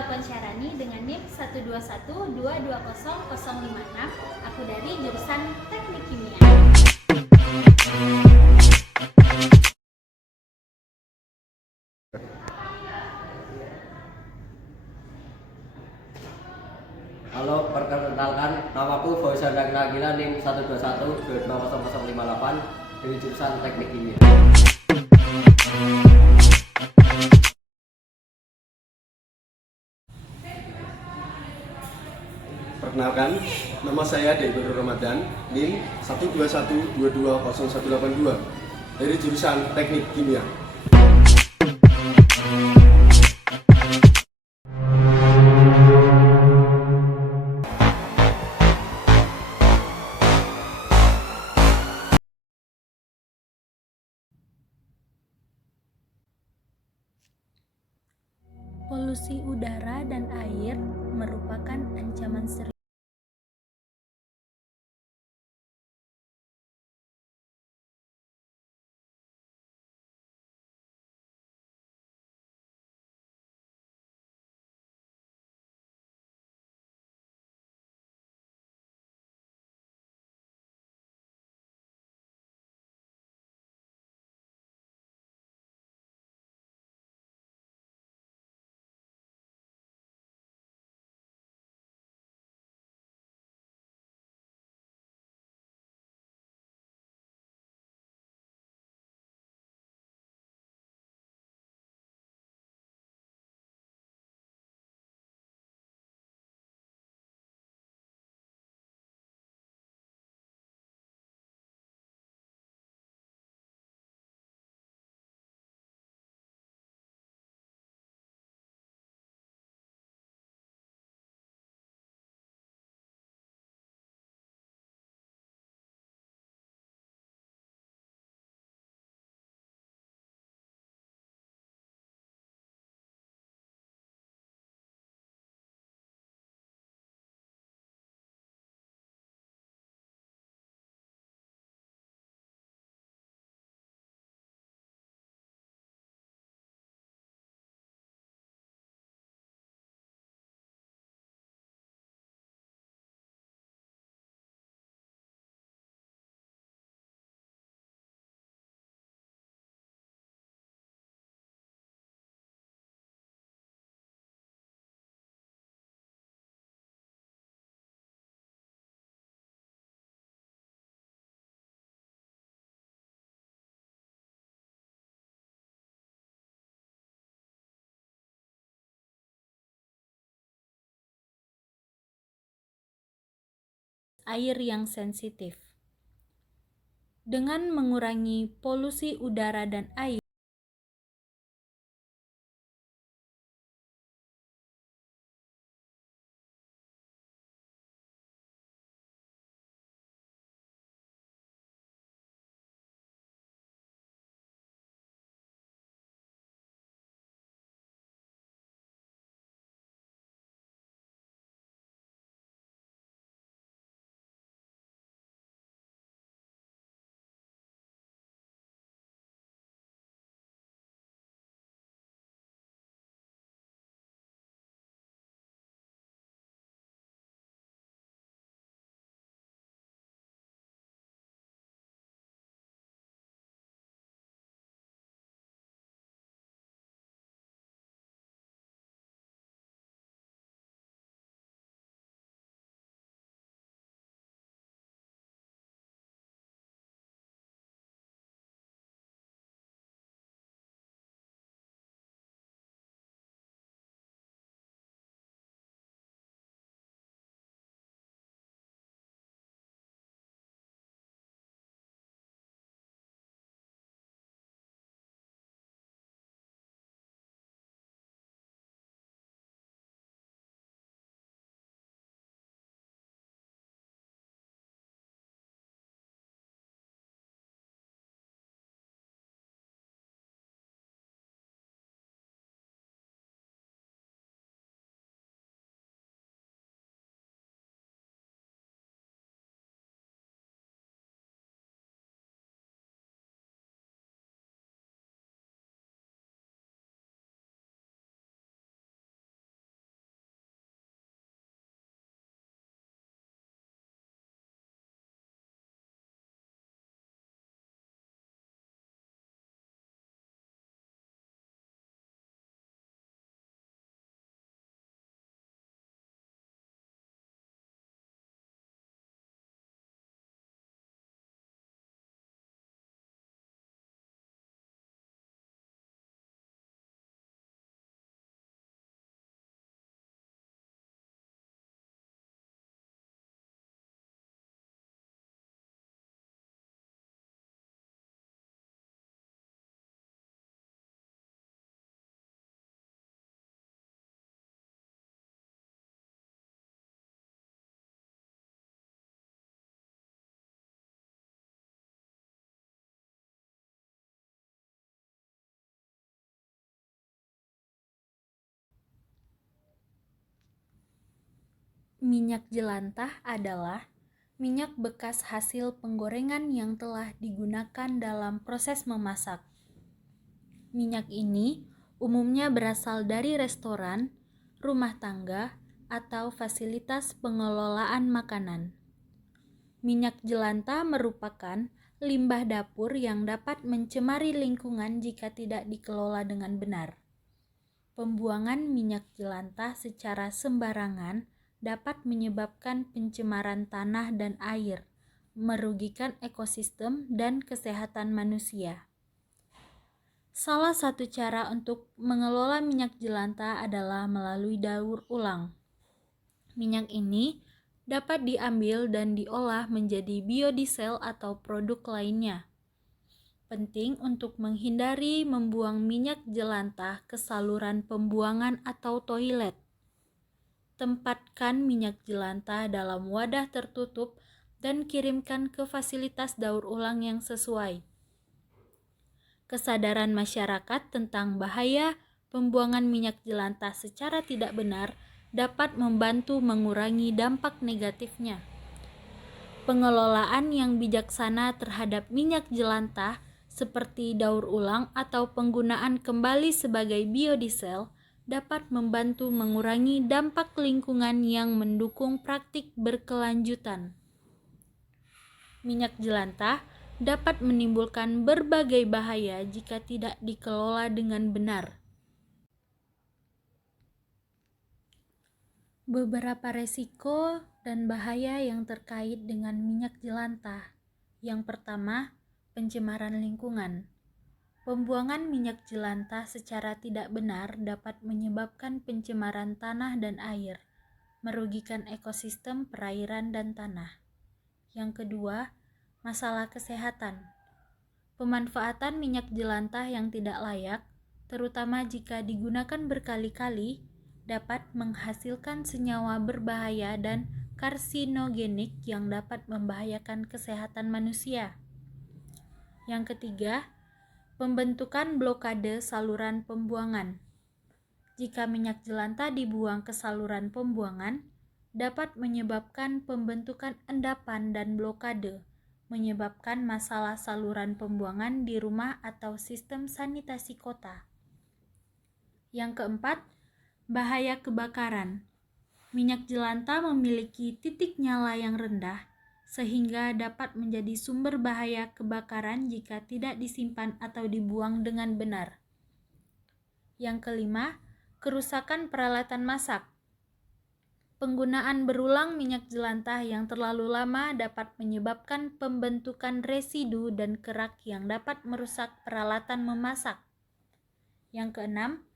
Alvan Syarani dengan NIM 121220056. Aku dari jurusan Teknik Kimia. Halo, perkenalkan, namaku Fauzan Nagila, NIM 121220058 dari jurusan Teknik Kimia. Perkenalkan, nama saya Dewi Ramadan, NIM 121220182 dari jurusan Teknik Kimia. Polusi udara dan air merupakan ancaman serius air yang sensitif. Dengan mengurangi polusi udara dan air, Minyak jelantah adalah minyak bekas hasil penggorengan yang telah digunakan dalam proses memasak. Minyak ini umumnya berasal dari restoran, rumah tangga, atau fasilitas pengelolaan makanan. Minyak jelantah merupakan limbah dapur yang dapat mencemari lingkungan jika tidak dikelola dengan benar. Pembuangan minyak jelantah secara sembarangan dapat menyebabkan pencemaran tanah dan air, merugikan ekosistem dan kesehatan manusia. Salah satu cara untuk mengelola minyak jelantah adalah melalui daur ulang. Minyak ini dapat diambil dan diolah menjadi biodiesel atau produk lainnya. Penting untuk menghindari membuang minyak jelantah ke saluran pembuangan atau toilet. Tempatkan minyak jelantah dalam wadah tertutup dan kirimkan ke fasilitas daur ulang yang sesuai. Kesadaran masyarakat tentang bahaya pembuangan minyak jelantah secara tidak benar dapat membantu mengurangi dampak negatifnya. Pengelolaan yang bijaksana terhadap minyak jelantah seperti daur ulang atau penggunaan kembali sebagai biodiesel dapat membantu mengurangi dampak lingkungan yang mendukung praktik berkelanjutan. Minyak jelantah dapat menimbulkan berbagai bahaya jika tidak dikelola dengan benar. Beberapa resiko dan bahaya yang terkait dengan minyak jelantah. Yang pertama, pencemaran lingkungan. Pembuangan minyak jelantah secara tidak benar dapat menyebabkan pencemaran tanah dan air, merugikan ekosistem perairan dan tanah. Yang kedua, masalah kesehatan. Pemanfaatan minyak jelantah yang tidak layak, terutama jika digunakan berkali-kali, dapat menghasilkan senyawa berbahaya dan karsinogenik yang dapat membahayakan kesehatan manusia. Yang ketiga, pembentukan blokade saluran pembuangan. Jika minyak jelantah dibuang ke saluran pembuangan, dapat menyebabkan pembentukan endapan dan blokade, menyebabkan masalah saluran pembuangan di rumah atau sistem sanitasi kota. Yang keempat, bahaya kebakaran. Minyak jelantah memiliki titik nyala yang rendah, sehingga dapat menjadi sumber bahaya kebakaran jika tidak disimpan atau dibuang dengan benar. Yang kelima, kerusakan peralatan masak. Penggunaan berulang minyak jelantah yang terlalu lama dapat menyebabkan pembentukan residu dan kerak yang dapat merusak peralatan memasak. Yang keenam,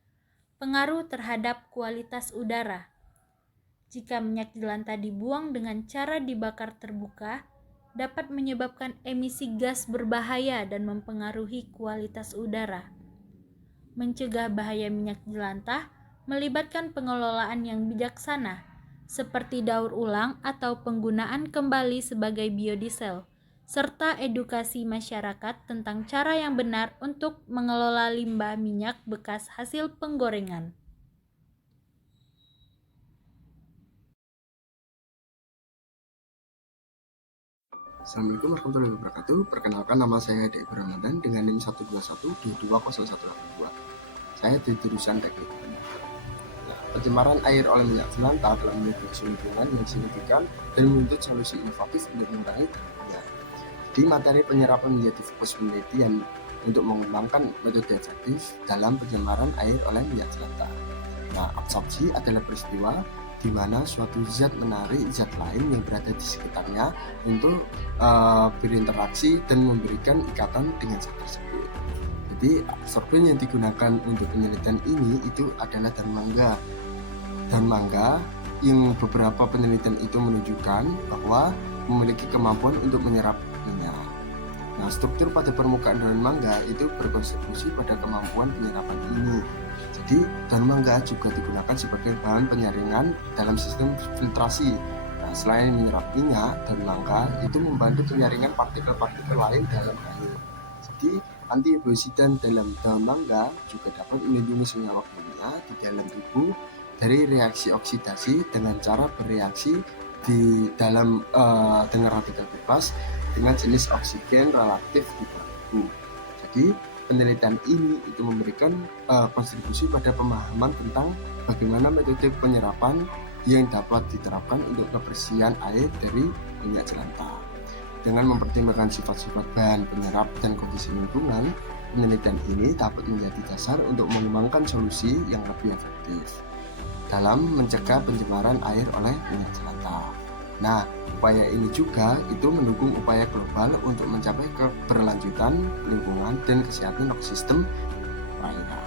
pengaruh terhadap kualitas udara. Jika minyak jelantah dibuang dengan cara dibakar terbuka, dapat menyebabkan emisi gas berbahaya dan mempengaruhi kualitas udara. Mencegah bahaya minyak jelantah melibatkan pengelolaan yang bijaksana, seperti daur ulang atau penggunaan kembali sebagai biodiesel, serta edukasi masyarakat tentang cara yang benar untuk mengelola limbah minyak bekas hasil penggorengan. Assalamualaikum warahmatullahi wabarakatuh. Perkenalkan, nama saya Dek Ramadan dengan NIM 121220112. Saya di jurusan teknik. Pencemaran air oleh minyak jelantah telah menjadi lingkungan yang signifikan dan menuntut solusi inovatif untuk mengurangi dampaknya. Di materi penyerapan menjadi fokus penelitian untuk mengembangkan metode efektif dalam pencemaran air oleh minyak jelantah. Nah, absorpsi adalah peristiwa di mana suatu zat menarik zat lain yang berada di sekitarnya untuk berinteraksi dan memberikan ikatan dengan zat tersebut. Jadi absorben yang digunakan untuk penelitian ini itu adalah daun mangga. Daun mangga yang beberapa penelitian itu menunjukkan bahwa memiliki kemampuan untuk menyerap minyak. Nah, struktur pada permukaan daun mangga itu berkontribusi pada kemampuan penyerapan ini. Jadi, daun mangga juga digunakan sebagai bahan penyaringan dalam sistem filtrasi. Nah, selain menyerap minyak, daun mangga itu membantu penyaringan partikel-partikel lain dalam air. Jadi, antioksidan dalam daun mangga juga dapat melindungi senyawa kimia di dalam tubuh dari reaksi oksidasi dengan cara bereaksi dengan radikal bebas dengan jenis oksigen relatif di tubuh. Jadi penelitian ini itu memberikan kontribusi pada pemahaman tentang bagaimana metode penyerapan yang dapat diterapkan untuk kebersihan air dari minyak jelantah. Dengan mempertimbangkan sifat-sifat bahan penyerap dan kondisi lingkungan, penelitian ini dapat menjadi dasar untuk mengembangkan solusi yang lebih efektif dalam mencegah pencemaran air oleh minyak jelantah. Nah, upaya ini juga itu mendukung upaya global untuk mencapai keberlanjutan lingkungan dan kesehatan ekosistem perairan.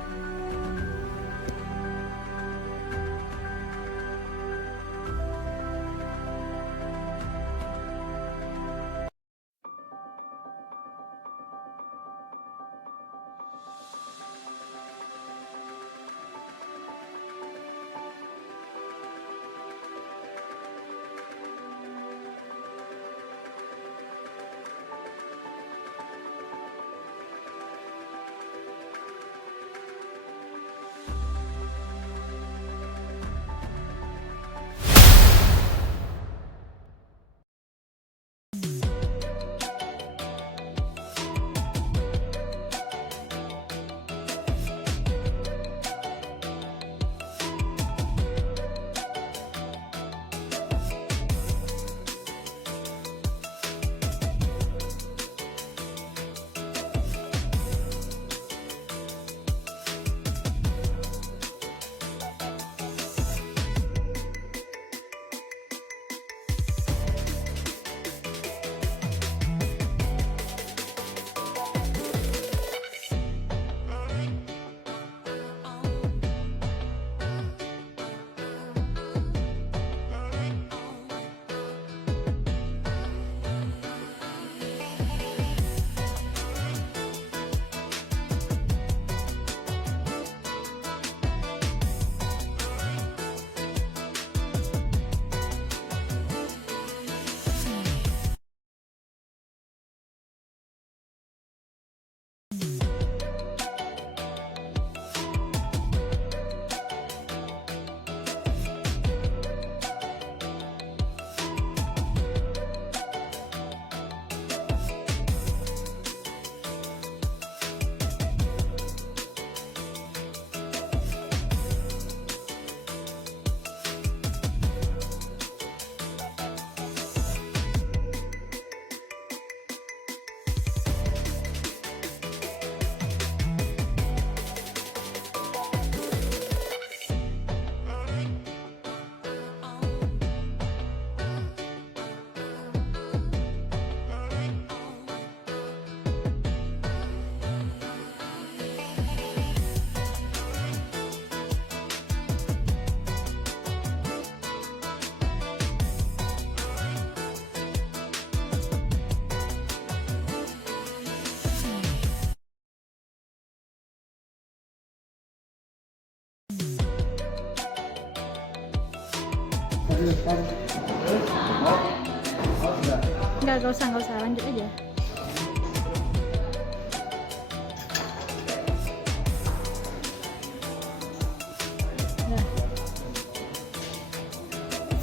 Enggak usah, lanjut aja.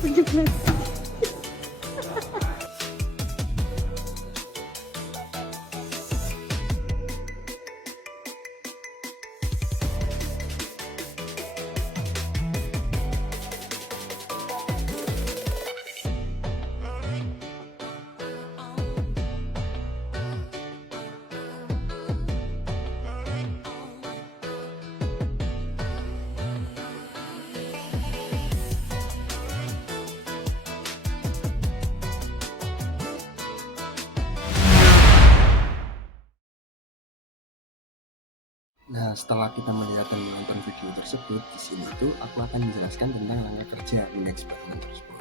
Udah. Nah, setelah kita melihat dan menonton video tersebut, di sini itu aku akan menjelaskan tentang langkah kerja mini eksperimen tersebut.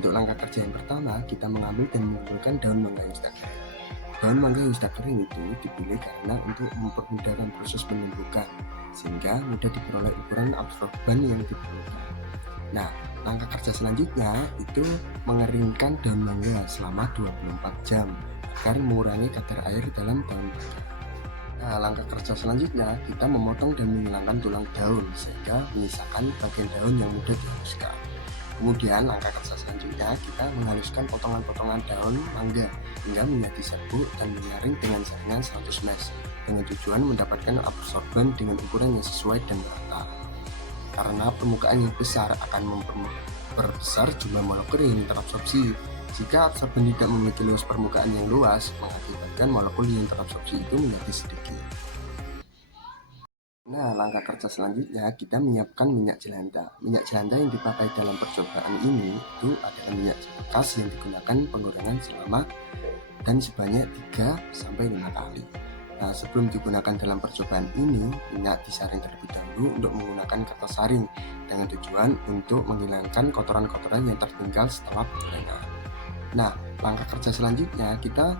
Untuk langkah kerja yang pertama, kita mengambil dan mengumpulkan daun mangga yang sudah kering. Daun mangga yang sudah kering itu dipilih karena untuk mempermudahkan proses penumbukan, sehingga mudah diperoleh ukuran absorban yang diperlukan. Nah, langkah kerja selanjutnya itu mengeringkan daun mangga selama 24 jam agar mengurangi kadar air dalam daun mangga. Nah, langkah kerja selanjutnya kita memotong dan menghilangkan tulang daun sehingga menyisakan bagian daun yang mudah dihaluskan. Kemudian langkah kerja selanjutnya kita menghaluskan potongan-potongan daun mangga hingga menjadi serbuk dan menyaring dengan saringan 100 mesh dengan tujuan mendapatkan absorben dengan ukuran yang sesuai dan merata. Karena permukaan yang besar akan memperbesar jumlah molekul yang terabsorpsi. Jika absorben tidak memiliki luas permukaan yang luas, mengakibatkan molekul yang terabsorpsi itu menjadi sedikit. Nah, langkah kerja selanjutnya kita menyiapkan minyak jelantah. Minyak jelantah yang dipakai dalam percobaan ini itu adalah minyak bekas yang digunakan penggorengan selama dan sebanyak 3-5 kali. Nah, sebelum digunakan dalam percobaan ini, minyak disaring terlebih dahulu untuk menggunakan kertas saring dengan tujuan untuk menghilangkan kotoran-kotoran yang tertinggal setelah penggorengan. Nah, langkah kerja selanjutnya kita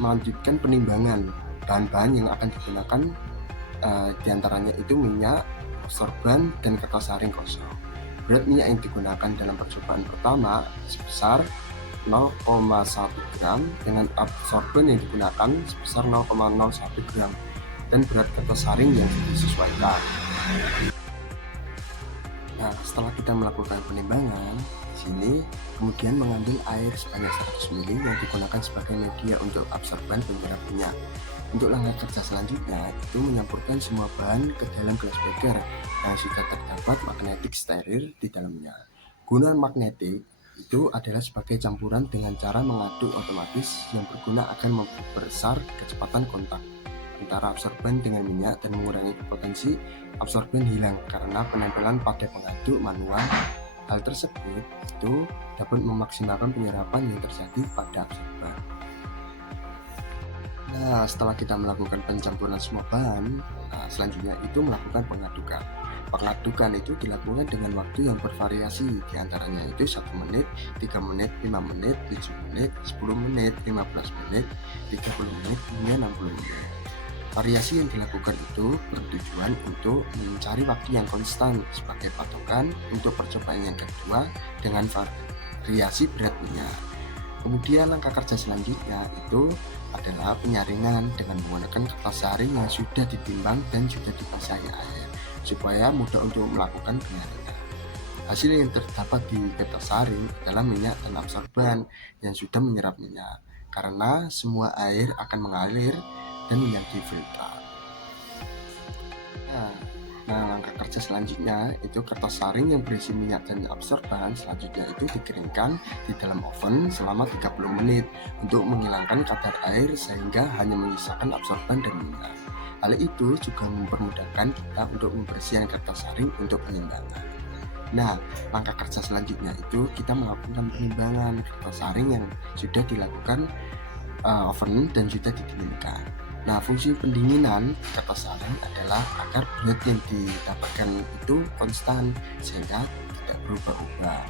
melanjutkan penimbangan bahan-bahan yang akan digunakan, diantaranya itu minyak, absorban, dan kertas saring kosong. Berat minyak yang digunakan dalam percobaan pertama sebesar 0,1 gram dengan absorben yang digunakan sebesar 0,01 gram dan berat kertas saring yang disesuaikan. Nah, setelah kita melakukan penimbangan, di sini kemudian mengambil air sebanyak 100 ml yang digunakan sebagai media untuk absorban penyerap minyak. Untuk langkah kerja selanjutnya itu menyampurkan semua bahan ke dalam gelas beker yang sudah terdapat magnetik steril di dalamnya. Gunaan magnetik itu adalah sebagai campuran dengan cara mengaduk otomatis yang berguna akan memperbesar kecepatan kontak antara absorben dengan minyak dan mengurangi potensi absorben hilang karena penempelan pada pengaduk manual. Hal tersebut itu dapat memaksimalkan penyerapan yang terjadi pada absorben. Nah, setelah kita melakukan pencampuran semua bahan, selanjutnya itu melakukan pengadukan. Pengadukan itu dilakukan dengan waktu yang bervariasi, diantaranya itu 1 menit, 3 menit, 5 menit, 7 menit, 10 menit, 15 menit, 30 menit, hingga 60 menit. Variasi yang dilakukan itu bertujuan untuk mencari waktu yang konstan sebagai patokan untuk percobaan yang kedua dengan variasi berat minyak. Kemudian langkah kerja selanjutnya itu adalah penyaringan dengan menggunakan kertas saring yang sudah ditimbang dan sudah dibasahi air supaya mudah untuk melakukan penyaringan. Hasil yang terdapat di kertas saring adalah minyak dan absorban yang sudah menyerap minyak karena semua air akan mengalir dan menjadi filter. Nah, langkah kerja selanjutnya itu kertas saring yang berisi minyak dan absorban selanjutnya itu dikeringkan di dalam oven selama 30 menit untuk menghilangkan kadar air sehingga hanya menyisakan absorban dan minyak. Hal itu juga mempermudahkan kita untuk membersihkan kertas saring untuk penimbangan. Nah, langkah kerja selanjutnya itu kita melakukan penimbangan kertas saring yang sudah dilakukan oven dan sudah didinginkan. Nah, fungsi pendinginan kertas saring adalah agar berat yang didapatkan itu konstan sehingga tidak berubah-ubah.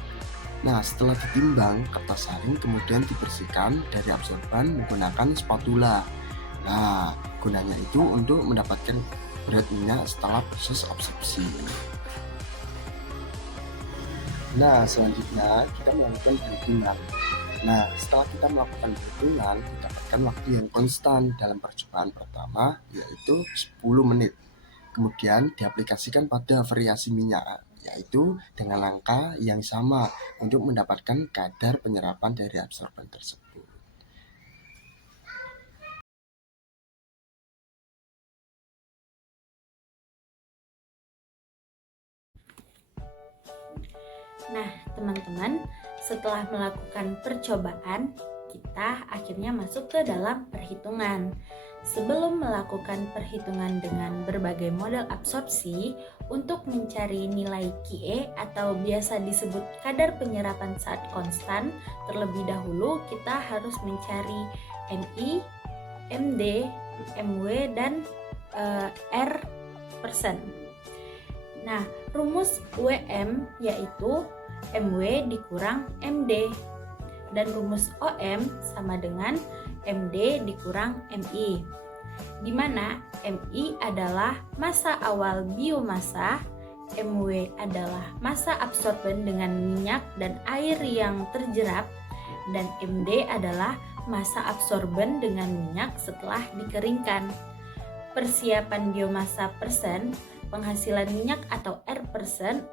Nah, setelah ditimbang, kertas saring kemudian dibersihkan dari absorban menggunakan spatula. Nah, gunanya itu untuk mendapatkan berat minyak setelah proses absorpsi. Nah, selanjutnya kita melakukan perhitungan. Nah, setelah kita melakukan perhitungan, didapatkan waktu yang konstan dalam percobaan pertama, yaitu 10 menit. Kemudian diaplikasikan pada variasi minyak, yaitu dengan angka yang sama untuk mendapatkan kadar penyerapan dari absorben tersebut. Nah, teman-teman, setelah melakukan percobaan, kita akhirnya masuk ke dalam perhitungan. Sebelum melakukan perhitungan dengan berbagai model absorpsi, untuk mencari nilai QE atau biasa disebut kadar penyerapan saat konstan, terlebih dahulu kita harus mencari MI, MD, MW, dan R persen. Nah, rumus WM yaitu MW dikurang MD, dan rumus OM sama dengan MD dikurang MI, di mana MI adalah massa awal biomassa, MW adalah massa absorben dengan minyak dan air yang terjerap, dan MD adalah massa absorben dengan minyak setelah dikeringkan. persiapan biomasa persen, penghasilan minyak atau R%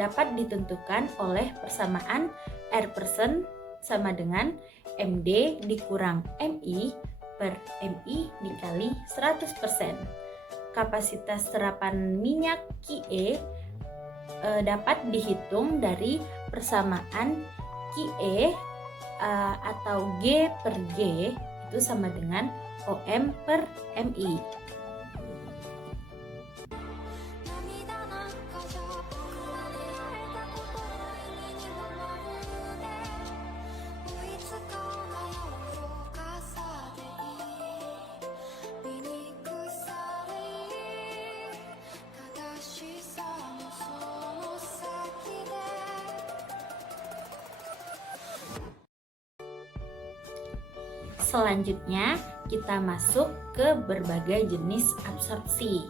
dapat ditentukan oleh persamaan R% sama dengan MD dikurang MI per MI dikali 100%. Kapasitas serapan minyak QE dapat dihitung dari persamaan QE atau G per G itu sama dengan OM per MI. Selanjutnya, kita masuk ke berbagai jenis absorpsi.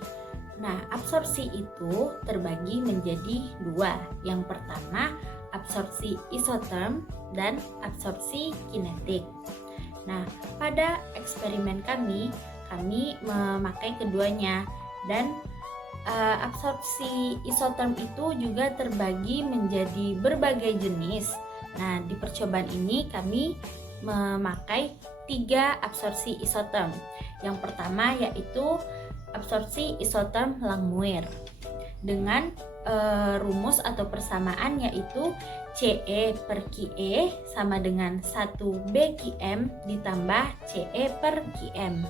Nah, absorpsi itu terbagi menjadi dua. Yang pertama, absorpsi isoterm dan absorpsi kinetik. Nah, pada eksperimen kami memakai keduanya, dan absorpsi isoterm itu juga terbagi menjadi berbagai jenis. Nah, di percobaan ini kami memakai 3 absorpsi isoterm. Yang pertama yaitu absorpsi isoterm Langmuir dengan rumus atau persamaan yaitu CE per QE sama dengan 1 BQM ditambah CE per QM.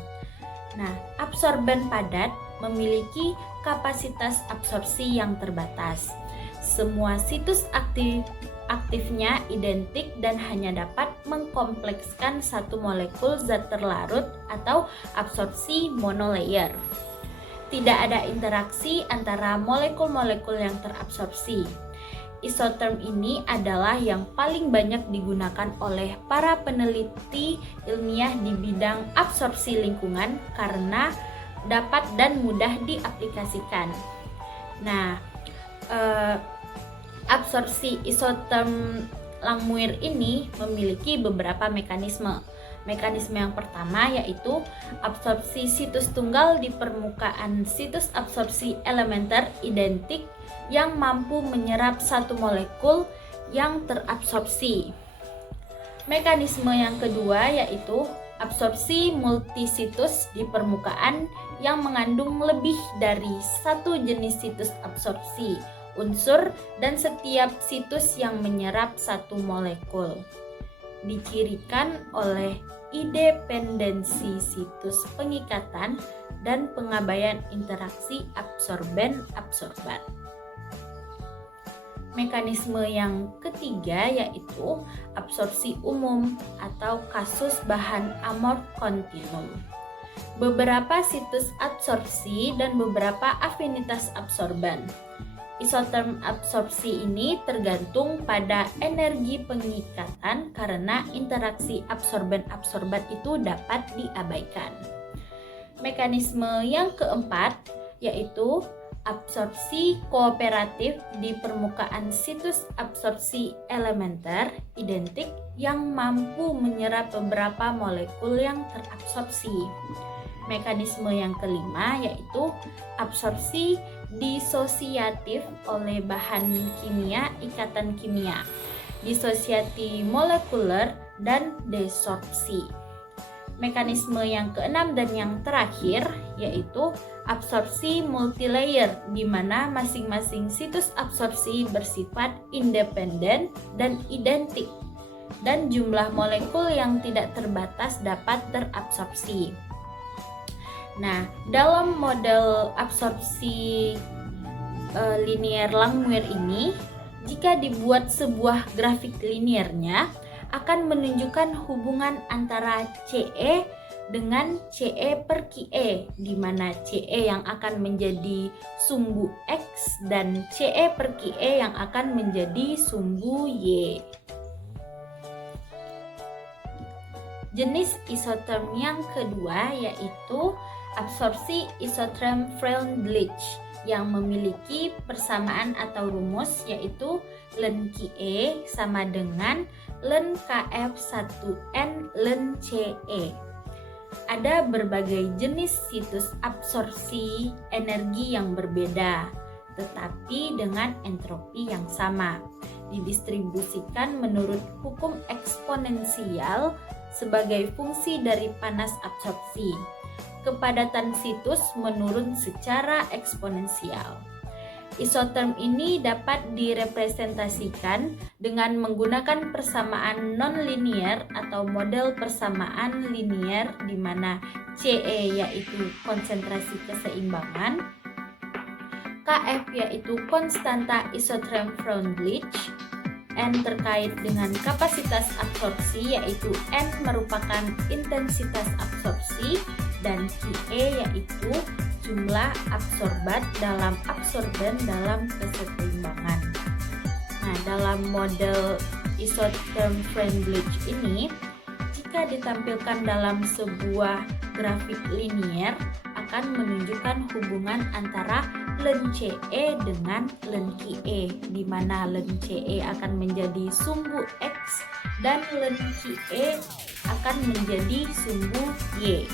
Nah, absorben padat memiliki kapasitas absorpsi yang terbatas. Semua situs aktifnya identik dan hanya dapat mengkomplekskan satu molekul zat terlarut atau absorpsi monolayer. Tidak ada interaksi antara molekul-molekul yang terabsorpsi. Isoterm ini adalah yang paling banyak digunakan oleh para peneliti ilmiah di bidang absorpsi lingkungan karena dapat dan mudah diaplikasikan. Nah, absorpsi isoterm Langmuir ini memiliki beberapa mekanisme. Mekanisme yang pertama yaitu absorpsi situs tunggal di permukaan situs absorpsi elementer identik yang mampu menyerap satu molekul yang terabsorpsi. Mekanisme yang kedua yaitu absorpsi multisitus di permukaan yang mengandung lebih dari satu jenis situs absorpsi unsur dan setiap situs yang menyerap satu molekul. Dicirikan oleh independensi situs pengikatan dan pengabaian interaksi absorben-absorban. Mekanisme yang ketiga yaitu absorpsi umum atau kasus bahan amor kontinum. Beberapa situs absorpsi dan beberapa afinitas absorban. Isoterm absorpsi ini tergantung pada energi pengikatan karena interaksi absorben-absorban itu dapat diabaikan. Mekanisme yang keempat yaitu absorpsi kooperatif di permukaan situs absorpsi elementer identik yang mampu menyerap beberapa molekul yang terabsorpsi. Mekanisme yang kelima yaitu absorpsi disosiatif oleh bahan kimia, ikatan kimia, disosiasi molekuler, dan desorpsi. Mekanisme yang keenam dan yang terakhir yaitu absorpsi multilayer, di mana masing-masing situs absorpsi bersifat independen dan identik, dan jumlah molekul yang tidak terbatas dapat terabsorpsi. Nah, dalam model absorpsi linier Langmuir ini, jika dibuat sebuah grafik liniernya, akan menunjukkan hubungan antara CE dengan CE per QE, di mana CE yang akan menjadi sumbu X dan CE per QE yang akan menjadi sumbu Y. Jenis isoterm yang kedua yaitu absorpsi isoterm Freundlich yang memiliki persamaan atau rumus yaitu ln QE sama dengan ln KF1N ln CE. Ada berbagai jenis situs absorpsi energi yang berbeda, tetapi dengan entropi yang sama. Didistribusikan menurut hukum eksponensial sebagai fungsi dari panas absorpsi. Kepadatan situs menurun secara eksponensial. Isoterm ini dapat direpresentasikan dengan menggunakan persamaan non-linier atau model persamaan linier di mana CE yaitu konsentrasi keseimbangan, Kf yaitu konstanta isotherm Freundlich, N terkait dengan kapasitas absorpsi yaitu N merupakan intensitas absorpsi, dan Qa yaitu jumlah absorbat dalam absorben dalam keseimbangan. Nah, dalam model isotherm Freundlich ini, jika ditampilkan dalam sebuah grafik linier, akan menunjukkan hubungan antara len Ce dengan len Qa, di mana len Ce akan menjadi sumbu X dan len Qa akan menjadi sumbu Y.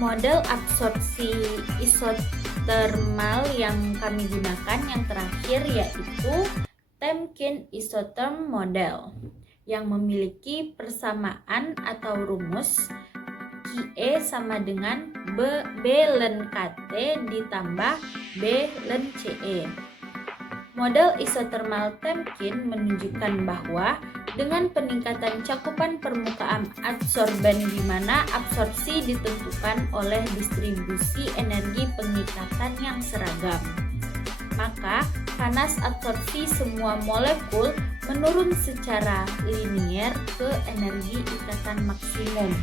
Model absorpsi isothermal yang kami gunakan yang terakhir yaitu Temkin isotherm model yang memiliki persamaan atau rumus Qe sama dengan B len Kt ditambah B len Ce. Model isothermal Temkin menunjukkan bahwa dengan peningkatan cakupan permukaan adsorben di mana absorpsi ditentukan oleh distribusi energi pengikatan yang seragam, maka panas absorpsi semua molekul menurun secara linier ke energi ikatan maksimum.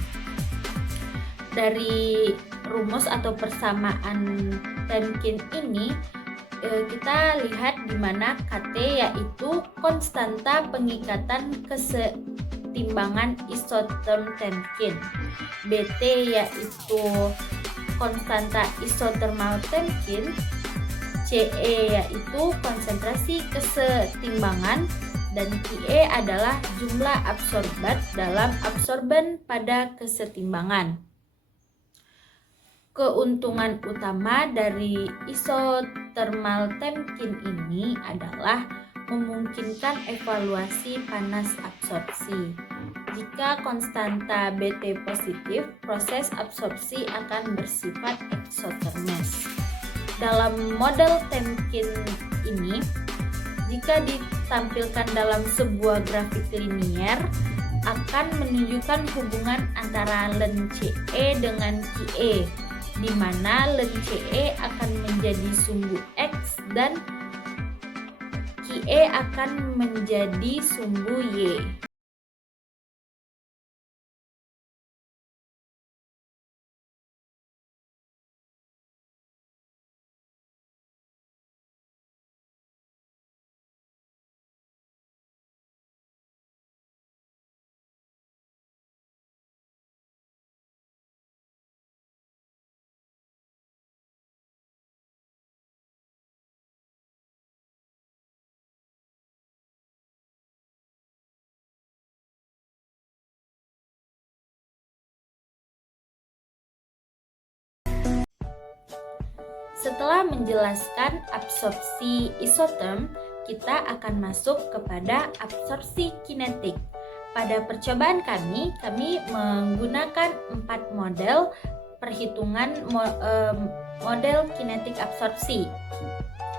Dari rumus atau persamaan Temkin ini kita lihat di mana Kt yaitu konstanta pengikatan kesetimbangan isotherm Temkin, Bt yaitu konstanta isothermal Temkin, Ce yaitu konsentrasi kesetimbangan, dan Qe adalah jumlah absorbat dalam absorben pada kesetimbangan. Keuntungan utama dari isothermal Temkin ini adalah memungkinkan evaluasi panas absorpsi. Jika konstanta Bt positif, proses absorpsi akan bersifat eksotermes. Dalam model Temkin ini, jika ditampilkan dalam sebuah grafik linier, akan menunjukkan hubungan antara len Ce dengan Qe, di mana len Ce akan menjadi sumbu X dan Qe akan menjadi sumbu Y. Setelah menjelaskan absorpsi isotherm, kita akan masuk kepada absorpsi kinetik. Pada percobaan kami menggunakan 4 model perhitungan model kinetik absorpsi.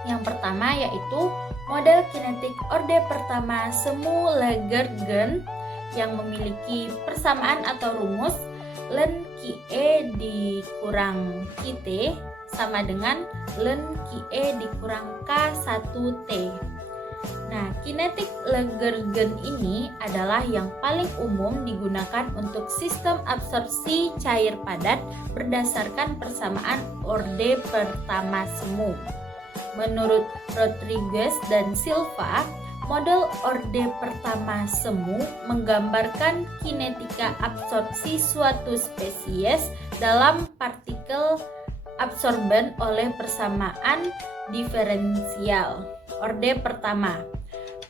Yang pertama yaitu model kinetik orde pertama semu Lagergen yang memiliki persamaan atau rumus len Qe dikurang Qt sama dengan len Qe dikurang K1T. Nah, kinetik Lagergen ini adalah yang paling umum digunakan untuk sistem absorpsi cair padat berdasarkan persamaan orde pertama semu. Menurut Rodriguez dan Silva, model orde pertama semu menggambarkan kinetika absorpsi suatu spesies dalam partikel absorben oleh persamaan diferensial orde pertama.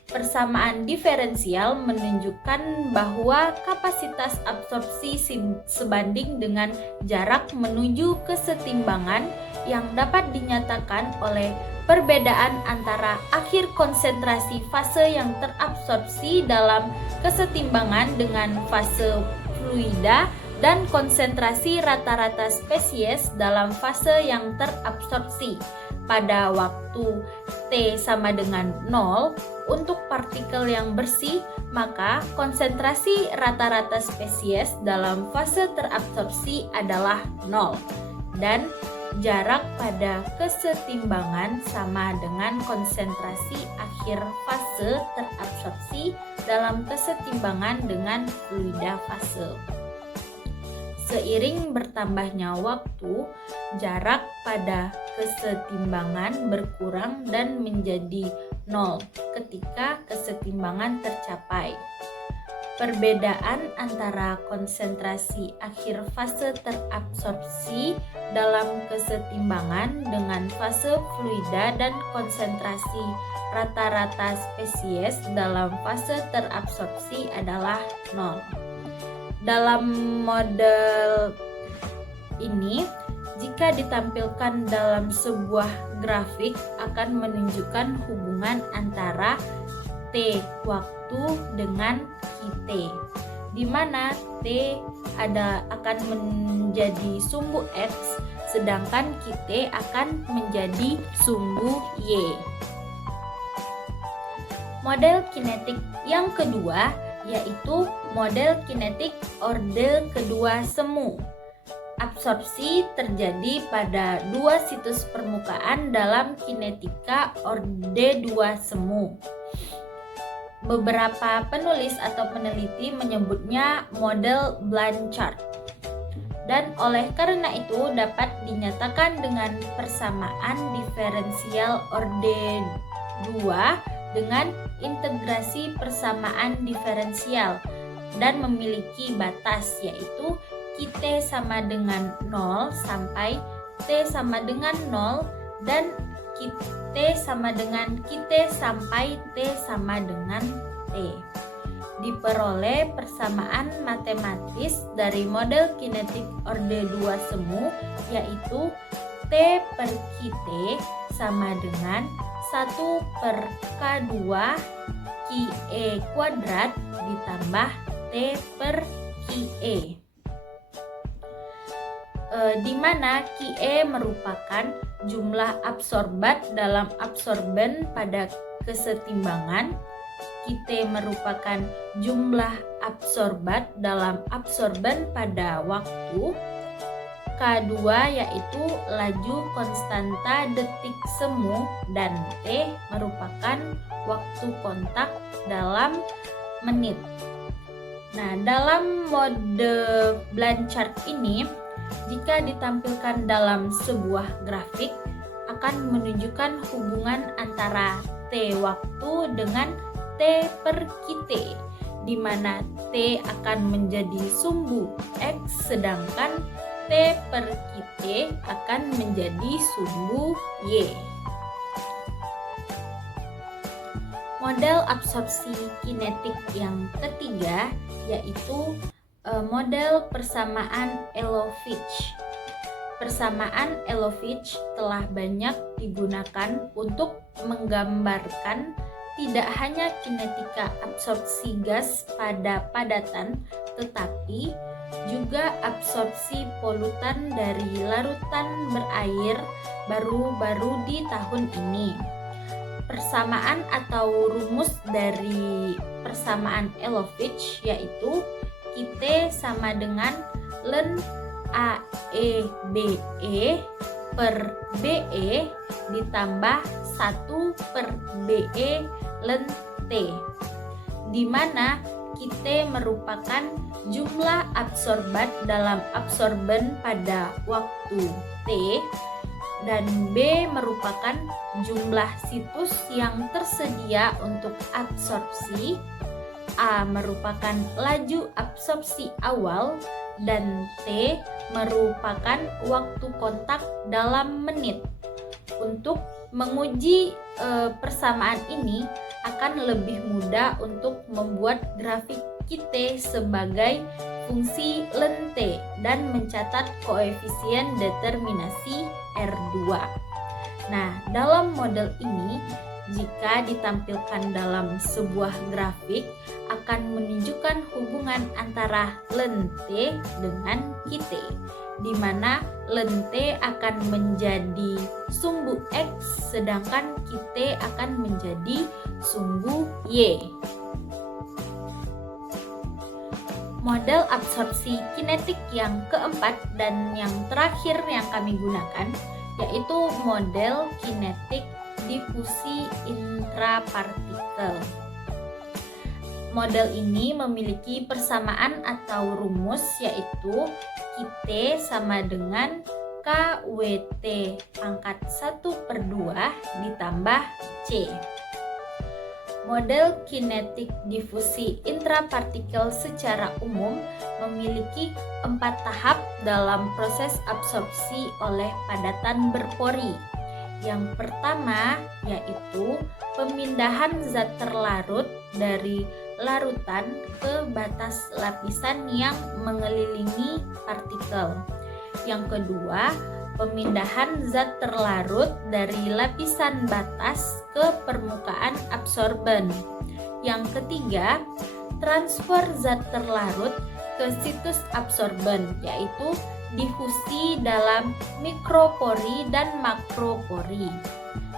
Persamaan diferensial menunjukkan bahwa kapasitas absorpsi sebanding dengan jarak menuju kesetimbangan yang dapat dinyatakan oleh perbedaan antara akhir konsentrasi fase yang terabsorpsi dalam kesetimbangan dengan fase fluida dan konsentrasi rata-rata spesies dalam fase yang terabsorpsi. Pada waktu T sama dengan 0 untuk partikel yang bersih, maka konsentrasi rata-rata spesies dalam fase terabsorpsi adalah 0 dan jarak pada kesetimbangan sama dengan konsentrasi akhir fase terabsorpsi dalam kesetimbangan dengan fluida fase. Seiring bertambahnya waktu, jarak pada kesetimbangan berkurang dan menjadi 0 ketika kesetimbangan tercapai. Perbedaan antara konsentrasi akhir fase terabsorpsi dalam kesetimbangan dengan fase fluida dan konsentrasi rata-rata spesies dalam fase terabsorpsi adalah 0. Dalam model ini, jika ditampilkan dalam sebuah grafik akan menunjukkan hubungan antara T waktu dengan QT, di mana T akan menjadi sumbu X, sedangkan QT akan menjadi sumbu Y. Model kinetik yang kedua yaitu model kinetik orde kedua semu. Absorpsi terjadi pada dua situs permukaan dalam kinetika orde 2 semu. Beberapa penulis atau peneliti menyebutnya model Blanchard. Dan oleh karena itu dapat dinyatakan dengan persamaan diferensial orde 2 dengan integrasi persamaan diferensial dan memiliki batas, yaitu QT sama dengan 0 sampai T sama dengan 0 dan QT sama dengan QT sampai T sama dengan T. Diperoleh persamaan matematis dari model kinetik orde 2 semu, yaitu T per QT sama dengan 1 per K2 QE kuadrat ditambah T per QE. Di mana QE merupakan jumlah absorbat dalam absorben pada kesetimbangan, QT merupakan jumlah absorbat dalam absorben pada waktu, K2 yaitu laju konstanta detik semu, dan T merupakan waktu kontak dalam menit. Nah, dalam mode Blanchard ini, jika ditampilkan dalam sebuah grafik, akan menunjukkan hubungan antara T waktu dengan T per QT, di mana T akan menjadi sumbu X, sedangkan T per QT akan menjadi sumbu Y. Model absorpsi kinetik yang ketiga yaitu model persamaan Elovitch. Persamaan Elovitch telah banyak digunakan untuk menggambarkan tidak hanya kinetika absorpsi gas pada padatan, tetapi juga absorpsi polutan dari larutan berair baru-baru di tahun ini. Persamaan atau rumus dari persamaan Elovitch yaitu QT sama dengan ln AEBE per BE ditambah 1 per BE ln T, di mana QT merupakan jumlah absorbat dalam absorben pada waktu T, dan B merupakan jumlah situs yang tersedia untuk absorpsi, A merupakan laju absorpsi awal, dan T merupakan waktu kontak dalam menit. Untuk menguji persamaan ini, akan lebih mudah untuk membuat grafik kita sebagai fungsi lente dan mencatat koefisien determinasi R2. Nah, dalam model ini, jika ditampilkan dalam sebuah grafik, akan menunjukkan hubungan antara lente dengan kita, di mana lente akan menjadi sumbu X, sedangkan kita akan menjadi sumbu Y. Model absorpsi kinetik yang keempat dan yang terakhir yang kami gunakan yaitu model kinetik difusi intrapartikel. Model ini memiliki persamaan atau rumus yaitu Kt sama dengan KWT pangkat 1/2 ditambah C. Model kinetik difusi intrapartikel secara umum memiliki 4 tahap dalam proses absorpsi oleh padatan berpori. Yang pertama yaitu pemindahan zat terlarut dari larutan ke batas lapisan yang mengelilingi partikel. Yang kedua, pemindahan zat terlarut dari lapisan batas ke permukaan absorben. Yang ketiga, transfer zat terlarut ke situs absorben, yaitu difusi dalam mikropori dan makropori.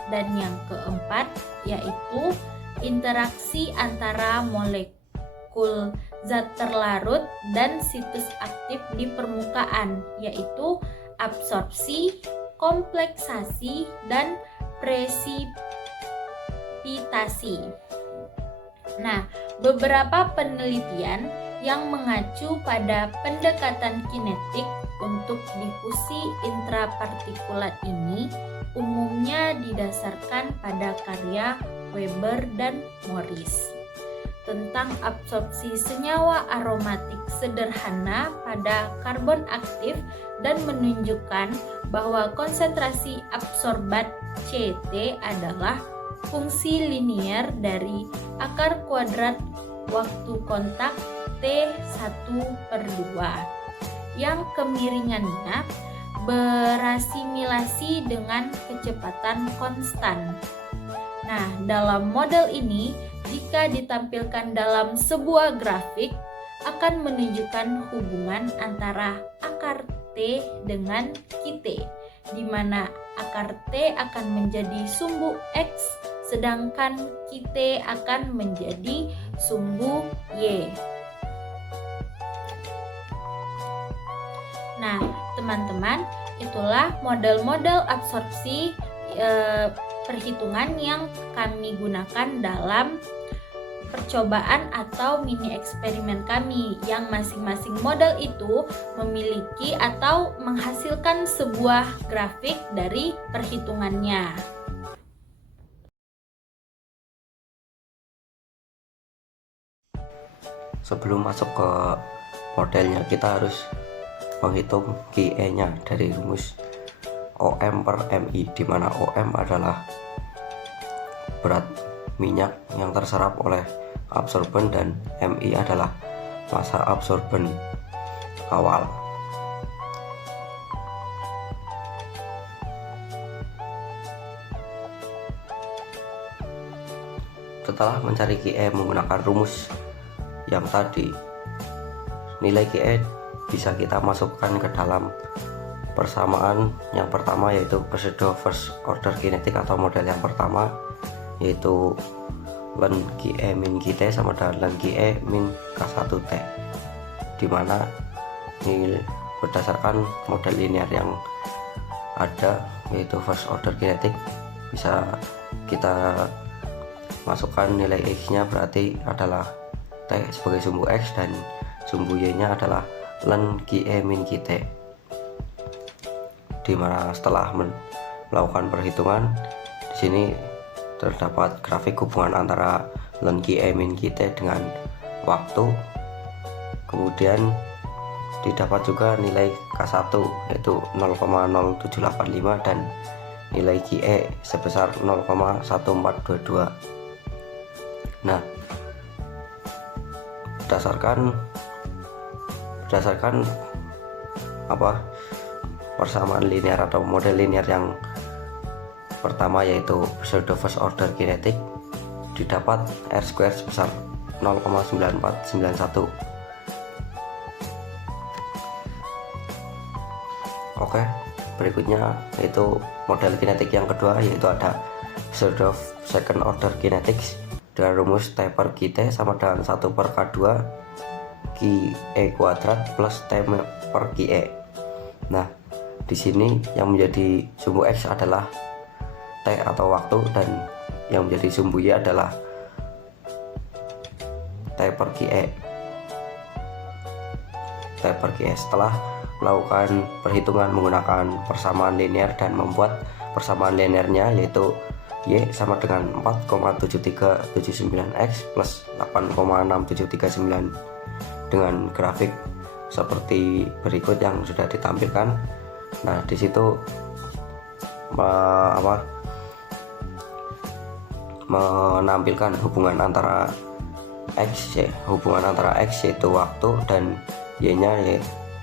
Dan yang keempat yaitu interaksi antara molekul zat terlarut dan situs aktif di permukaan, yaitu absorpsi, kompleksasi, dan presipitasi. Nah, beberapa penelitian yang mengacu pada pendekatan kinetik untuk difusi intrapartikulat ini umumnya didasarkan pada karya Weber dan Morris tentang absorpsi senyawa aromatik sederhana pada karbon aktif dan menunjukkan bahwa konsentrasi absorbat Ct adalah fungsi linier dari akar kuadrat waktu kontak T1/2 yang kemiringannya berasimilasi dengan kecepatan konstan. Nah, dalam model ini jika ditampilkan dalam sebuah grafik akan menunjukkan hubungan antara akar T dengan Kt, di mana akar T akan menjadi sumbu X sedangkan Kt akan menjadi sumbu Y. Nah, teman-teman, itulah model-model absorpsi perhitungan yang kami gunakan dalam percobaan atau mini eksperimen kami, yang masing-masing model itu memiliki atau menghasilkan sebuah grafik dari perhitungannya. Sebelum masuk ke modelnya, kita harus menghitung QE-nya dari rumus OM/MI, di mana OM adalah berat minyak yang terserap oleh absorben dan MI adalah massa absorben awal. Setelah mencari QE menggunakan rumus yang tadi, nilai QE bisa kita masukkan ke dalam persamaan yang pertama, yaitu pseudo first order kinetic atau model yang pertama, yaitu ln QE min Kt sama dengan ln QE min K1T, dimana ini berdasarkan model linear yang ada, yaitu first order kinetic. Bisa kita masukkan nilai X nya berarti adalah T sebagai sumbu X dan sumbu Y nya adalah ln QE min Kt, dimana setelah melakukan perhitungan di sini terdapat grafik hubungan antara ln QE min Kt dengan waktu. Kemudian didapat juga nilai K1 yaitu 0,0785 dan nilai QE sebesar 0,1422. Nah, berdasarkan persamaan linear atau model linear yang pertama, yaitu pseudo first order kinetic, didapat R² sebesar 0,9491. Oke, berikutnya yaitu model kinetik yang kedua, yaitu ada pseudo second order kinetics dengan rumus T per Q_T sama dengan 1/K2 Qe kuadrat plus T per Qe. Nah, di sini yang menjadi sumbu X adalah T atau waktu, dan yang menjadi sumbu Y adalah T per Qe. Setelah melakukan perhitungan menggunakan persamaan linear dan membuat persamaan linearnya, yaitu Y sama dengan 4,7379X plus 8,6739 dengan grafik seperti berikut yang sudah ditampilkan. Nah, di situ menampilkan hubungan antara X yaitu waktu, dan Y-nya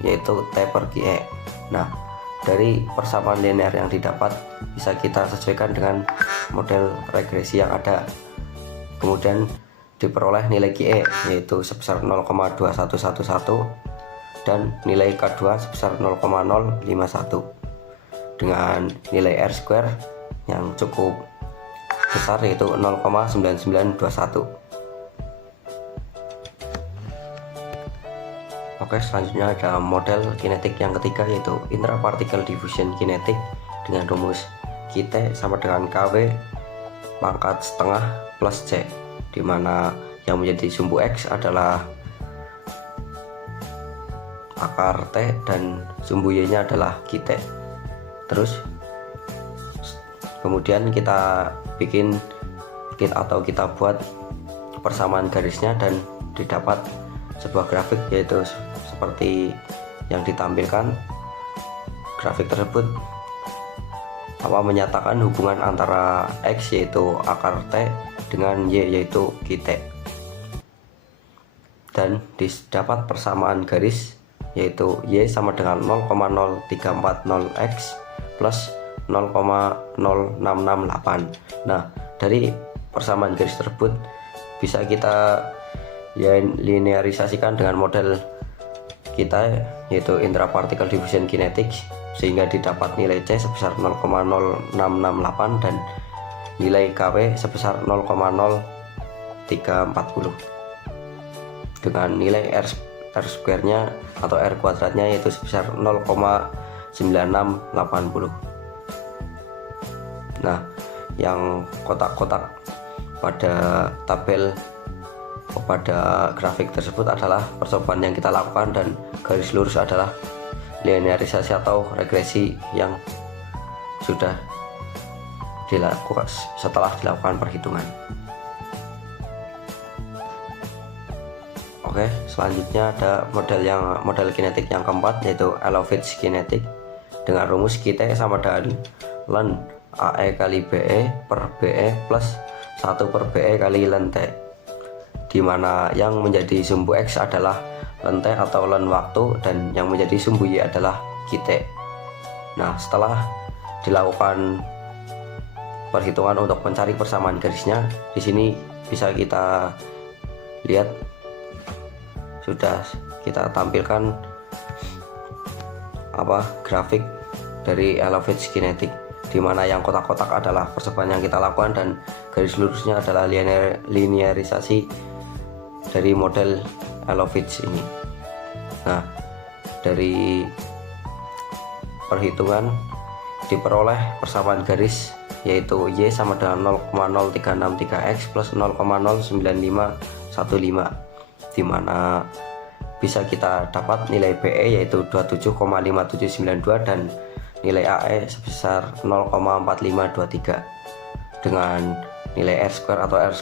yaitu T per Qe. Nah, dari persamaan linear yang didapat bisa kita sesuaikan dengan model regresi yang ada. Kemudian diperoleh nilai Qe yaitu sebesar 0,2111 dan nilai K2 sebesar 0,051 dengan nilai R² yang cukup besar yaitu 0,9921. Oke, selanjutnya ada model kinetik yang ketiga, yaitu intraparticle diffusion kinetic dengan rumus Q_T sama dengan KW pangkat setengah plus C, di mana yang menjadi sumbu X adalah akar T dan sumbu Y nya adalah Q_T. Terus kemudian kita buat persamaan garisnya dan didapat sebuah grafik, yaitu seperti yang ditampilkan. Grafik tersebut menyatakan hubungan antara X yaitu akar T dengan Y yaitu Q_T, dan didapat persamaan garis yaitu Y sama dengan 0,0340X plus 0,0668. Nah, dari persamaan garis tersebut bisa kita linearisasikan dengan model kita, yaitu intraparticle diffusion kinetics, sehingga didapat nilai C sebesar 0,0668 dan nilai KW sebesar 0,0340 dengan nilai R² nya atau R kuadratnya yaitu sebesar 0,9680. Nah, yang kotak-kotak pada grafik tersebut adalah percobaan yang kita lakukan, dan garis lurus adalah linearisasi atau regresi yang sudah dilakukan setelah dilakukan perhitungan. Oke, selanjutnya ada model kinetik yang keempat, yaitu Elovitch kinetik dengan rumus Q_T sama dengan ln AE kali BE per BE plus 1/BE kali ln T, di mana yang menjadi sumbu X adalah ln T atau ln waktu, dan yang menjadi sumbu Y adalah Q_T. Nah, setelah dilakukan perhitungan untuk mencari persamaan garisnya, di sini bisa kita lihat sudah kita tampilkan grafik dari Elovitch kinetik, di mana yang kotak-kotak adalah percobaan yang kita lakukan dan garis lurusnya adalah linearisasi dari model Elovitch ini. Nah, dari perhitungan diperoleh persamaan garis yaitu Y sama dengan 0,0363X plus 0,09515, di mana bisa kita dapat nilai BE yaitu 27,5792 dan nilai AE sebesar 0,4523 dengan nilai R² atau R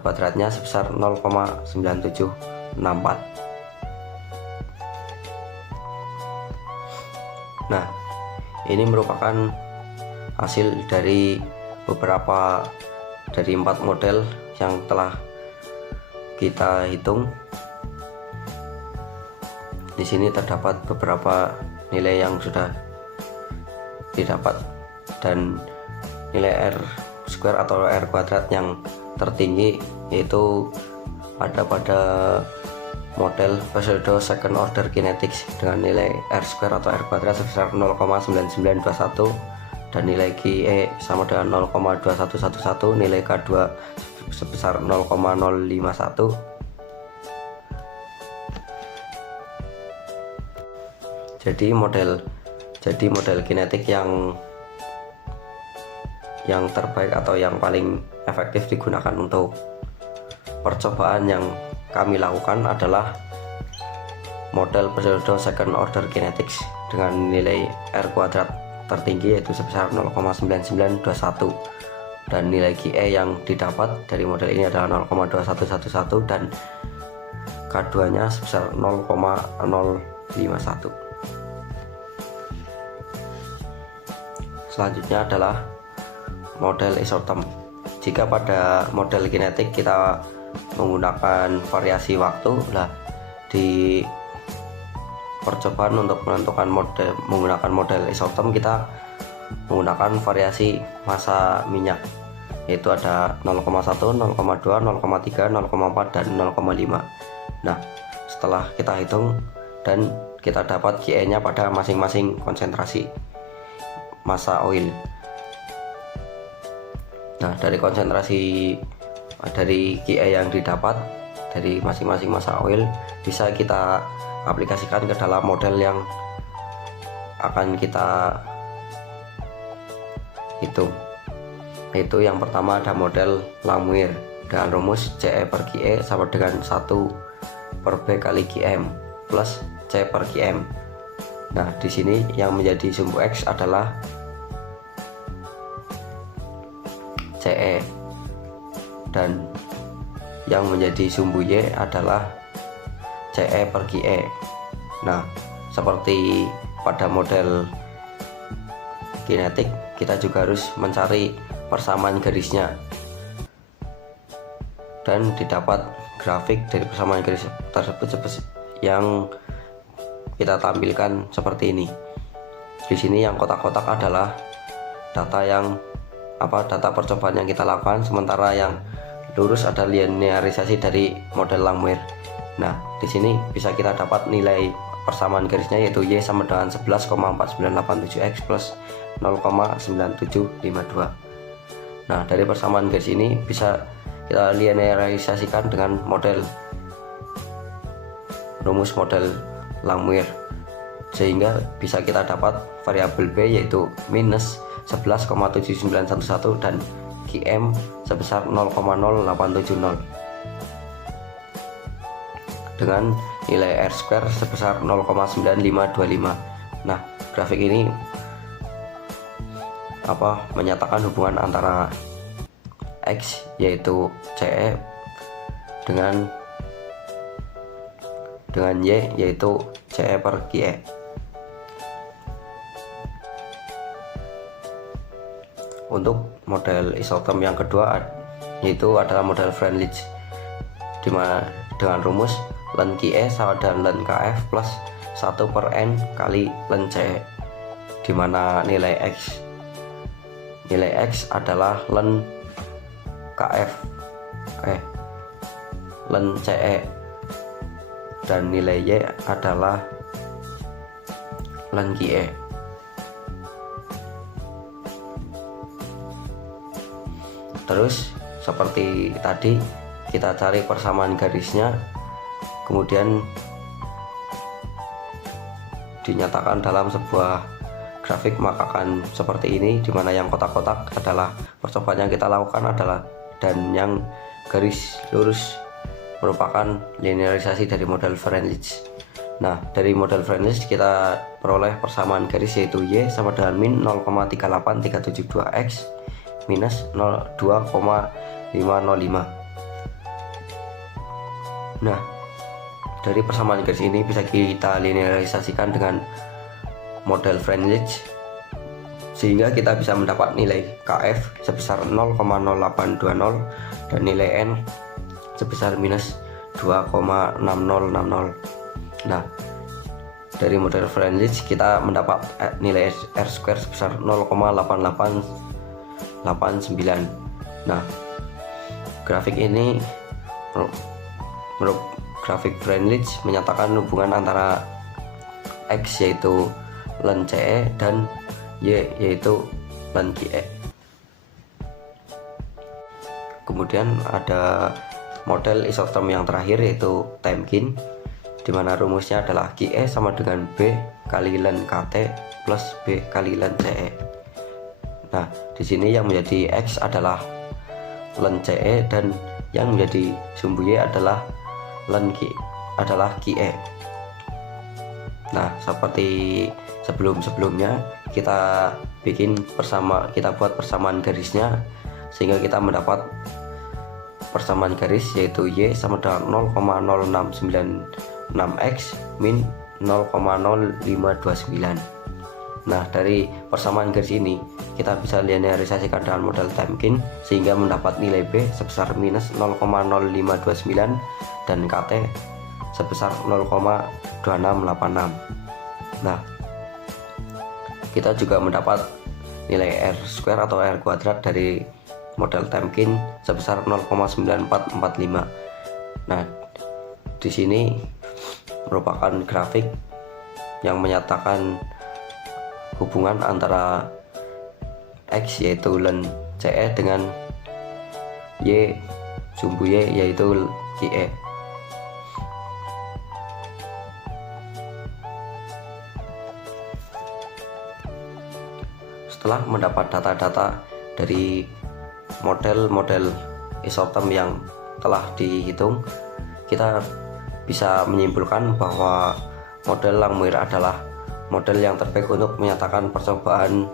kuadratnya sebesar 0,9764. Nah, ini merupakan hasil dari 4 model yang telah kita hitung, di sini terdapat beberapa nilai yang sudah didapat, dan nilai R square atau R kuadrat yang tertinggi yaitu ada pada model pseudo second order kinetics dengan nilai R square atau R kuadrat sebesar 0,9921, dan nilai QE sama dengan 0,2111, nilai K2 sebesar 0,051. Jadi model kinetik yang terbaik atau yang paling efektif digunakan untuk percobaan yang kami lakukan adalah model pseudo second order kinetics dengan nilai R kuadrat tertinggi yaitu sebesar 0,9921, dan nilai QE yang didapat dari model ini adalah 0,2111 dan K2 nya sebesar 0,051. Selanjutnya adalah model isoterm. Jika pada model kinetik kita menggunakan variasi waktu, di percobaan untuk menentukan menggunakan model isoterm kita menggunakan variasi massa minyak, yaitu ada 0,1, 0,2, 0,3, 0,4 dan 0,5. Nah, setelah kita hitung dan kita dapat QE nya pada masing-masing konsentrasi massa oil. Nah, dari konsentrasi dari QE yang didapat dari masing-masing massa oil bisa kita aplikasikan ke dalam model yang akan kita hitung. Itu yang pertama ada model Langmuir dengan rumus CE per QE sama dengan 1 per B kali QM plus C per QM. Nah, di sini yang menjadi sumbu X adalah CE dan yang menjadi sumbu Y adalah CE per QE. Nah, seperti pada model kinetik, kita juga harus mencari persamaan garisnya, dan didapat grafik dari persamaan garis tersebut yang kita tampilkan seperti ini. Di sini yang kotak-kotak adalah data percobaan yang kita lakukan, sementara yang lurus ada linearisasi dari model Langmuir. Nah, di sini bisa kita dapat nilai persamaan garisnya yaitu Y sama dengan 11,4987X plus 0,9752. Nah, dari persamaan garis ini bisa kita linearisasikan dengan rumus model Langmuir, sehingga bisa kita dapat variabel B yaitu minus 11,7911 dan QM sebesar 0,0870 dengan nilai R square sebesar 0,9525. Nah, grafik ini menyatakan hubungan antara X yaitu CE dengan Y yaitu CE per QE. Untuk model isoterm yang kedua yaitu adalah model Freundlich, dimana dengan rumus ln QE sama dengan ln KF plus 1 per N kali ln CE, dimana nilai X adalah ln KF ln CE dan nilai Y adalah ln QE. Terus seperti tadi kita cari persamaan garisnya, kemudian dinyatakan dalam sebuah grafik, maka akan seperti ini, dimana yang kotak-kotak adalah percobaan yang kita lakukan dan yang garis lurus merupakan linearisasi dari model Freundlich. Nah, dari model Freundlich kita peroleh persamaan garis yaitu Y sama dengan min 0,38372X minus 2,505. Nah, dari persamaan garis ini bisa kita linearisasikan dengan model Freundlich, sehingga kita bisa mendapat nilai KF sebesar 0,0820 dan nilai N sebesar minus 2,6060. Nah, dari model Friendly kita mendapat nilai R2 sebesar 0,8889. Nah, grafik ini menurut grafik Friendly menyatakan hubungan antara X yaitu len CE dan Y yaitu len QE. Kemudian ada model isoterm yang terakhir yaitu Temkin, di mana rumusnya adalah QE sama dengan B kali len KT plus B kali len CE. Nah, di sini yang menjadi X adalah len CE dan yang menjadi sumbu Y adalah len Q adalah QE. Nah, seperti sebelumnya kita buat persamaan garisnya sehingga kita mendapat persamaan garis yaitu Y sama dengan 0,0696X min 0,0529. Nah, dari persamaan garis ini kita bisa linearisasikan dengan model Temkin sehingga mendapat nilai B sebesar minus 0,0529 dan KT sebesar 0,2686. Nah, kita juga mendapat nilai R2 atau R kuadrat dari model Temkin sebesar 0,9445. Nah, di sini merupakan grafik yang menyatakan hubungan antara X yaitu len CE dengan Y sumbu Y yaitu QE. Setelah mendapat data-data dari model-model isoterm yang telah dihitung, kita bisa menyimpulkan bahwa model Langmuir adalah model yang terbaik untuk menyatakan percobaan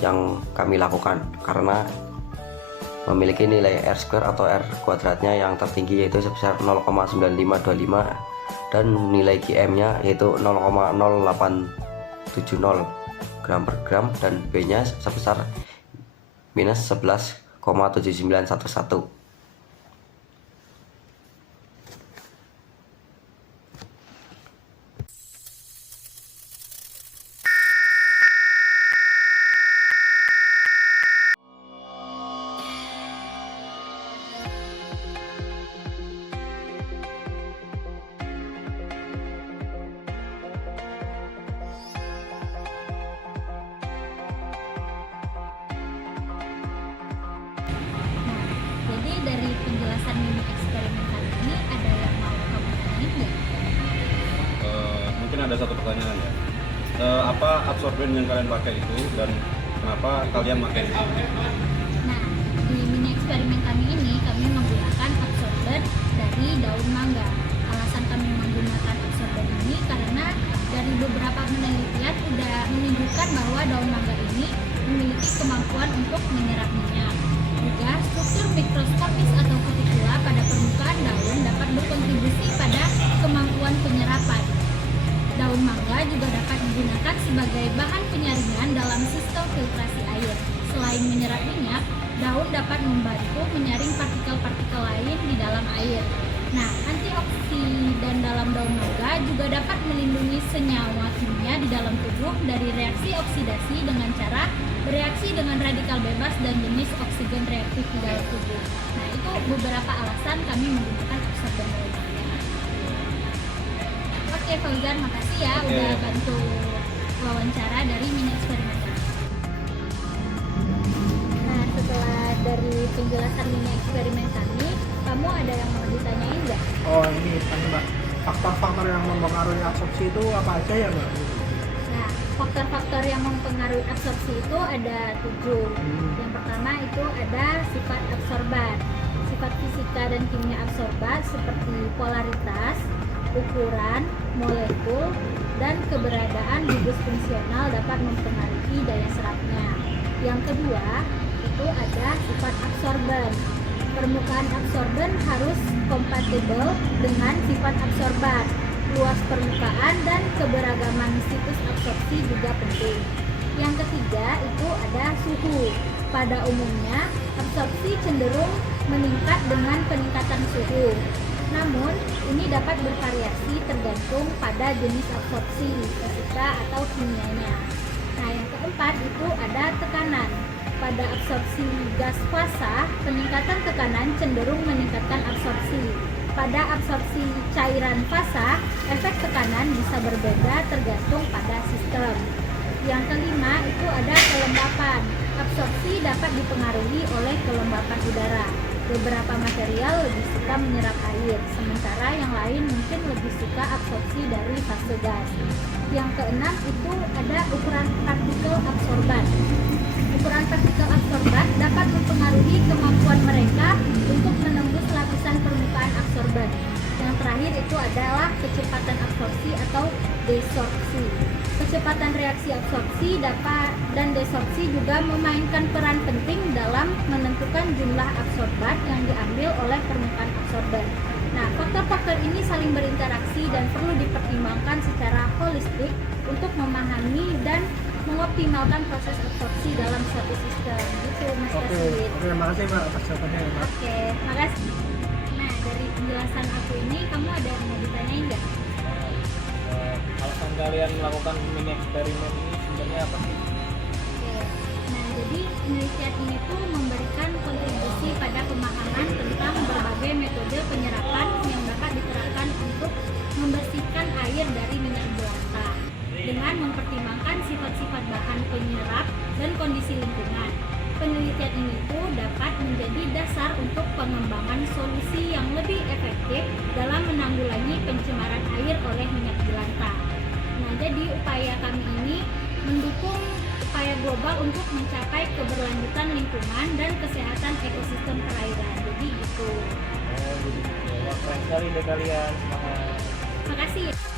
yang kami lakukan karena memiliki nilai R2 atau R kuadratnya yang tertinggi yaitu sebesar 0,9525 dan nilai QM-nya yaitu 0,0870 gram per gram dan B-nya sebesar minus 11,7911. Jadi dari penjelasan mini eksperimen kali ini ada yang mau kamu tanyain nggak? Mungkin ada satu pertanyaan ya. Apa absorben yang kalian pakai itu dan kenapa kalian pakai itu? Nah, di mini eksperimen kami ini kami menggunakan absorber dari daun mangga. Alasan kami menggunakan absorber ini karena dari beberapa penelitian sudah menunjukkan bahwa daun mangga ini memiliki kemampuan untuk menyerap minyak. Juga struktur mikroskopis atau kutikula pada permukaan daun dapat berkontribusi pada kemampuan penyerapan. Daun mangga juga dapat digunakan sebagai bahan penyaringan dalam sistem filtrasi air. Selain menyerap minyak, daun dapat membantu menyaring partikel-partikel lain di dalam air. Nah, antioksidan dalam daun mangga juga dapat melindungi senyawa kimia di dalam tubuh dari reaksi oksidasi dengan cara bereaksi dengan radikal bebas dan jenis oksigen reaktif di dalam tubuh. Nah, itu beberapa alasan kami menggunakan absorben daun mangga. Oke, Fauzan, makasih ya udah bantu wawancara dari mini eksperimen kami. Nah, setelah dari penjelasan mini eksperimen kami, kamu ada yang mau ditanyain nggak? Oh, ini kan Mbak, faktor-faktor yang mempengaruhi absorpsi itu apa aja ya Mbak? Nah, faktor-faktor yang mempengaruhi absorpsi itu ada 7. Yang pertama itu ada sifat absorban. Sifat fisika dan kimia absorban seperti polaritas, ukuran, molekul, dan keberadaan gugus fungsional dapat mempengaruhi daya serapnya. Yang kedua itu ada sifat absorban. Permukaan absorben harus kompatibel dengan sifat absorban. Luas permukaan dan keberagaman siklus absorpsi juga penting. Yang ketiga itu ada suhu. Pada umumnya absorpsi cenderung meningkat dengan peningkatan suhu. Namun, ini dapat bervariasi tergantung pada jenis absorpsi, fisika atau kimianya. Nah, yang keempat itu ada tekanan. Pada absorpsi gas fasa, peningkatan tekanan cenderung meningkatkan absorpsi. Pada absorpsi cairan fasa, efek tekanan bisa berbeda tergantung pada sistem. Yang kelima itu ada kelembapan. Absorpsi dapat dipengaruhi oleh kelembapan udara. Beberapa material lebih suka menyerap air, sementara yang lain mungkin lebih suka absorpsi dari fase gas. Yang keenam itu ada ukuran partikel absorban. Ukuran partikel absorban dapat mempengaruhi kemampuan mereka untuk menembus lapisan permukaan absorban. Yang terakhir itu adalah kecepatan absorpsi atau desorpsi. Kecepatan reaksi absorpsi dan desorpsi juga memainkan peran penting dalam menentukan jumlah absorban yang diambil oleh permukaan absorban. Nah, faktor-faktor ini saling berinteraksi dan perlu dipertimbangkan secara holistik untuk memahami dan mengoptimalkan proses absorpsi dalam suatu sistem. Gitu, Mas Kasid. Oke, makasih Mbak atas jawabannya ya, Mbak. Oke, makasih. Nah, dari penjelasan aku ini, kamu ada yang mau ditanyain nggak? Alasan kalian melakukan mini eksperimen ini sebenarnya apa sih? Oke. Nah, jadi penelitian ini tuh memberikan kontribusi pada pemahaman tentang berbagai metode penyerapan yang dapat diterapkan untuk membersihkan air dari minyak jelantah dengan mempertimbangkan sifat-sifat bahan penyerap dan kondisi lingkungan. Penelitian ini tuh dapat menjadi dasar untuk pengembangan solusi yang lebih efektif dalam menanggulangi pencemaran air oleh minyak jelantah. Nah, jadi upaya kami ini mendukung upaya global untuk mencapai keberlanjutan lingkungan dan kesehatan ekosistem perairan. Jadi gitu. Oh, jadi keren sekali deh kalian, semangat. Makasih ya.